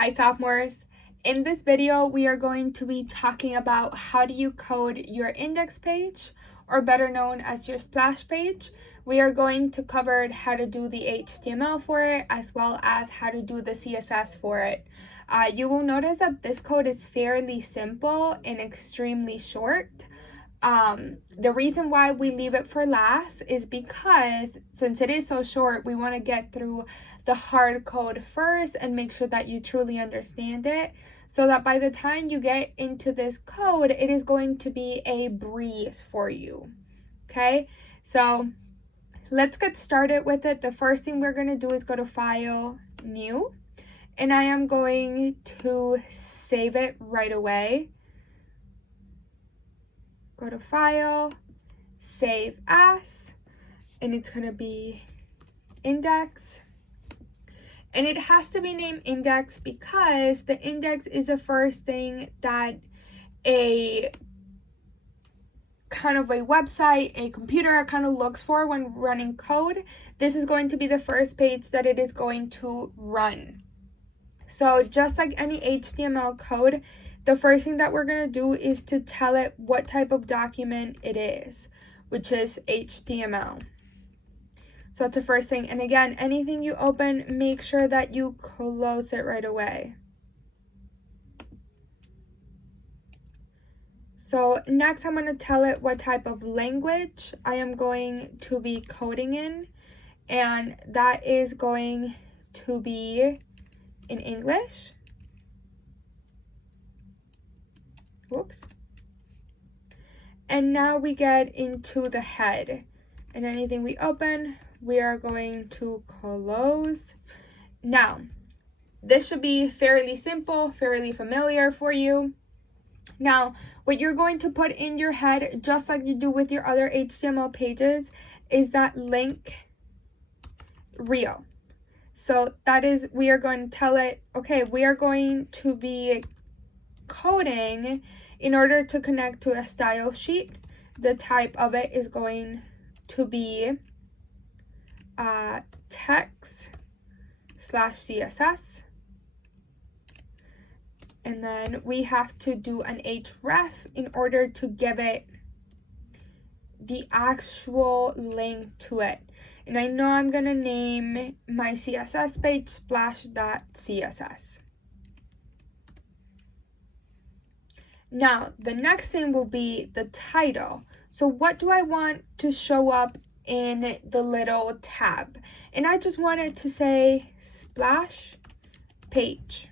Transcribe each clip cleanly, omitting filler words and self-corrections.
Hi sophomores! In this video, we are going to be talking about how do you code your index page, or better known as your splash page. We are going to cover how to do the HTML for it, as well as how to do the CSS for it. You will notice that this code is fairly simple and extremely short. The reason why we leave it for last is because since it is so short, we want to get through the hard code first and make sure that you truly understand it, so that by the time you get into this code, it is going to be a breeze for you. Okay, so let's get started with it. The first thing we're going to do is go to File, New, and I am going to save it right away. Go to File, Save As, and it's going to be index. And it has to be named index because the index is the first thing that a kind of a website, a computer kind of looks for when running code. This is going to be the first page that it is going to run. So just like any HTML code, the first thing that we're going to do is to tell it what type of document it is, which is HTML. So that's the first thing. And again, anything you open, make sure that you close it right away. So next I'm going to tell it what type of language I am going to be coding in. And that is going to be in English. Whoops. And now we get into the head. And anything we open, we are going to close. Now, this should be fairly simple, fairly familiar for you. Now, what you're going to put in your head, just like you do with your other HTML pages, is that link reel. So that is, we are going to tell it, okay, we are going to be coding in order to connect to a style sheet. The type of it is going to be text/CSS. And then we have to do an href in order to give it the actual link to it. And I know I'm going to name my CSS page splash.css. Now, the next thing will be the title. So what do I want to show up in the little tab? And I just want it to say splash page.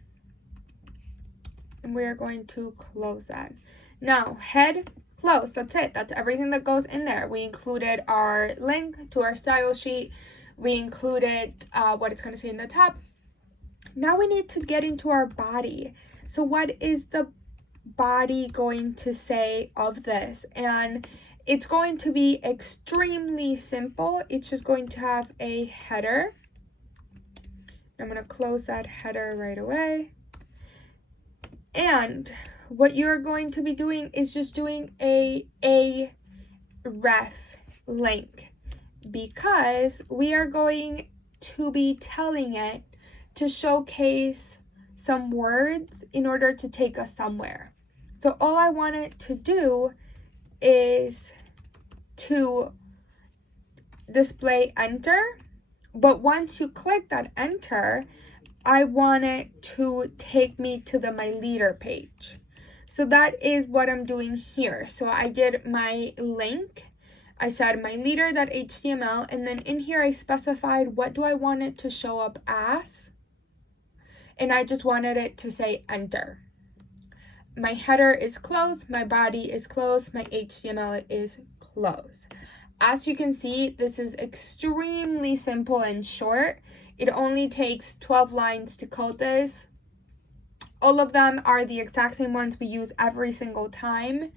And we're going to close that. Now, head, close. That's it. That's everything that goes in there. We included our link to our style sheet. We included what it's going to say in the tab. Now we need to get into our body. So what is the body going to say of this? And it's going to be extremely simple. It's just going to have a header. I'm going to close that header right away. And what you're going to be doing is just doing a ref link, because we are going to be telling it to showcase some words in order to take us somewhere. So all I want it to do is to display enter, but once you click that enter, I want it to take me to my leader page. So that is what I'm doing here. So I did my link, I said my leader.html, and then in here I specified what do I want it to show up as, and I just wanted it to say enter. My header is closed, my body is closed, my HTML is closed. As you can see, this is extremely simple and short. It only takes 12 lines to code this. All of them are the exact same ones we use every single time.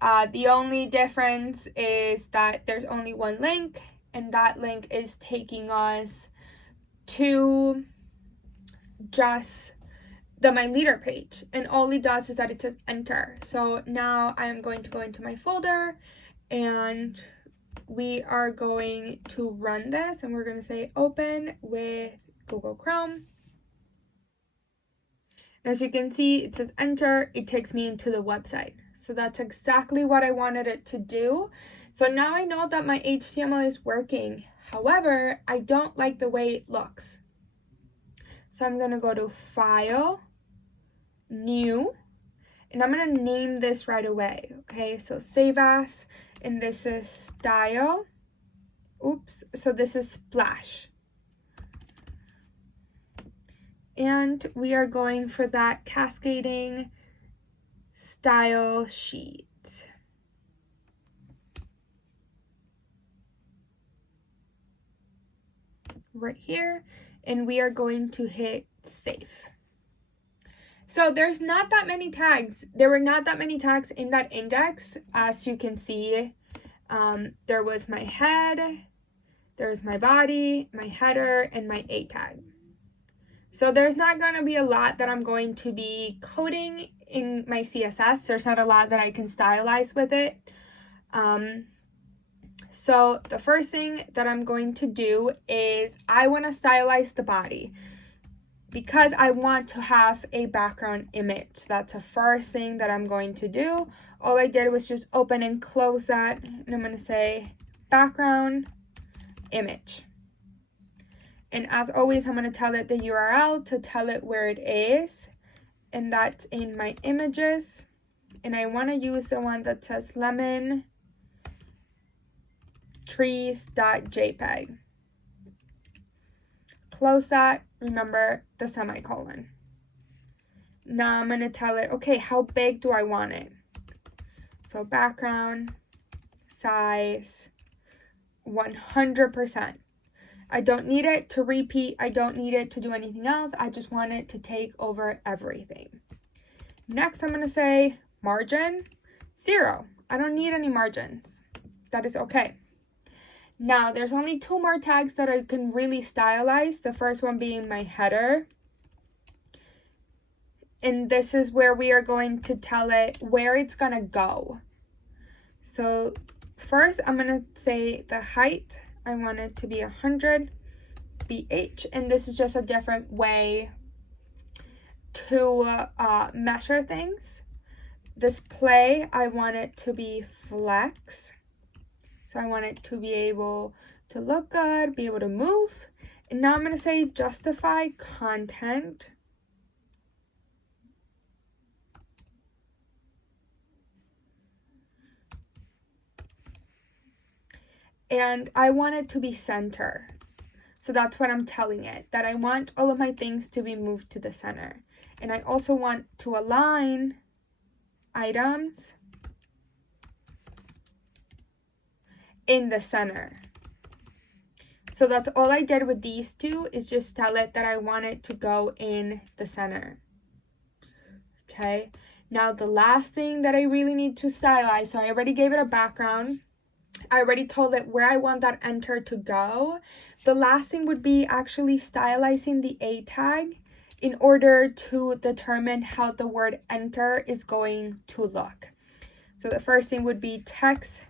The only difference is that there's only one link, and that link is taking us to just the my leader page, and all it does is that it says enter. So now I'm going to go into my folder, and we are going to run this, and we're going to say open with Google Chrome. As you can see, it says enter, it takes me into the website. So that's exactly what I wanted it to do. So now I know that my HTML is working. However, I don't like the way it looks. So I'm gonna go to File, New, and I'm gonna name this right away, okay? So Save As, and this is Style. Oops, so this is Splash. And we are going for that cascading style sheet. Right here, and we are going to hit save. So there's not that many tags. There were not that many tags in that index. As you can see, there was my head, there's my body, my header, and my A tag. So there's not going to be a lot that I'm going to be coding in my CSS. There's not a lot that I can stylize with it. So the first thing that I'm going to do is I want to stylize the body because I want to have a background image. That's the first thing that I'm going to do. All I did was just open and close that, and I'm going to say background image. And as always, I'm going to tell it the URL to tell it where it is, and that's in my images. And I want to use the one that says lemon trees.jpg. Close that, remember the semicolon. Now I'm going to tell it, okay, how big do I want it? So background, size, 100%. I don't need it to repeat. I don't need it to do anything else. I just want it to take over everything. Next, I'm going to say margin, 0. I don't need any margins. That is okay. Now, there's only 2 more tags that I can really stylize. The first one being my header. And this is where we are going to tell it where it's going to go. So first, I'm going to say the height. I want it to be 100 BH. And this is just a different way to measure things. Display, I want it to be flex. So I want it to be able to look good, be able to move. And now I'm going to say justify content. And I want it to be center. So that's what I'm telling it, that I want all of my things to be moved to the center. And I also want to align items in the center. So that's all I did with these 2 is just tell it that I want it to go in the center. Okay, now the last thing that I really need to stylize, so I already gave it a background. I already told it where I want that enter to go. The last thing would be actually stylizing the A tag in order to determine how the word enter is going to look. So the first thing would be text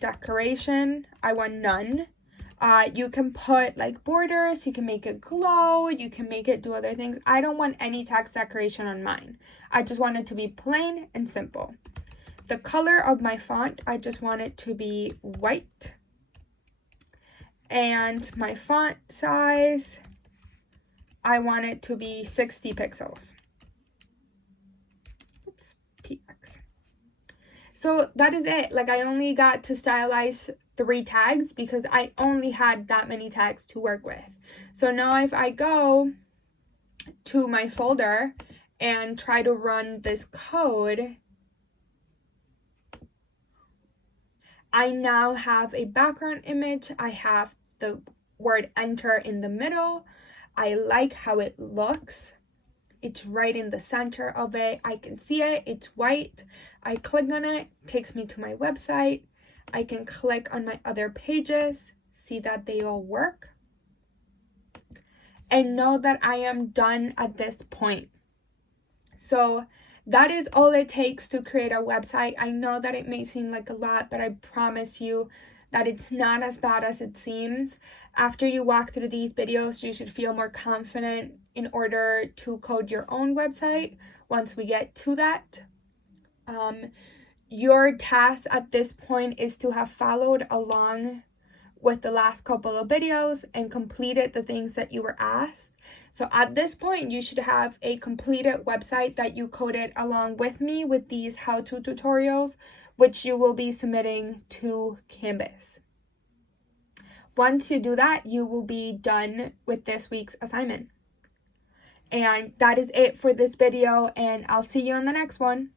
decoration. I want none. You can put like borders, you can make it glow, you can make it do other things. I don't want any text decoration on mine. I just want it to be plain and simple. The color of my font, I just want it to be white. And my font size, I want it to be 60 pixels. Oops, px. So that is it. Like I only got to stylize 3 tags because I only had that many tags to work with. So now if I go to my folder and try to run this code, I now have a background image. I have the word enter in the middle. I like how it looks. It's right in the center of it. I can see it. It's white. I click on it, takes me to my website. I can click on my other pages, see that they all work, and know that I am done at this point. So that is all it takes to create a website. I know that it may seem like a lot, but I promise you that it's not as bad as it seems. After you walk through these videos, you should feel more confident in order to code your own website once we get to that. Your task at this point is to have followed along with the last couple of videos and completed the things that you were asked. So at this point, you should have a completed website that you coded along with me with these how-to tutorials, which you will be submitting to Canvas. Once you do that, you will be done with this week's assignment. And that is it for this video, and I'll see you on the next one.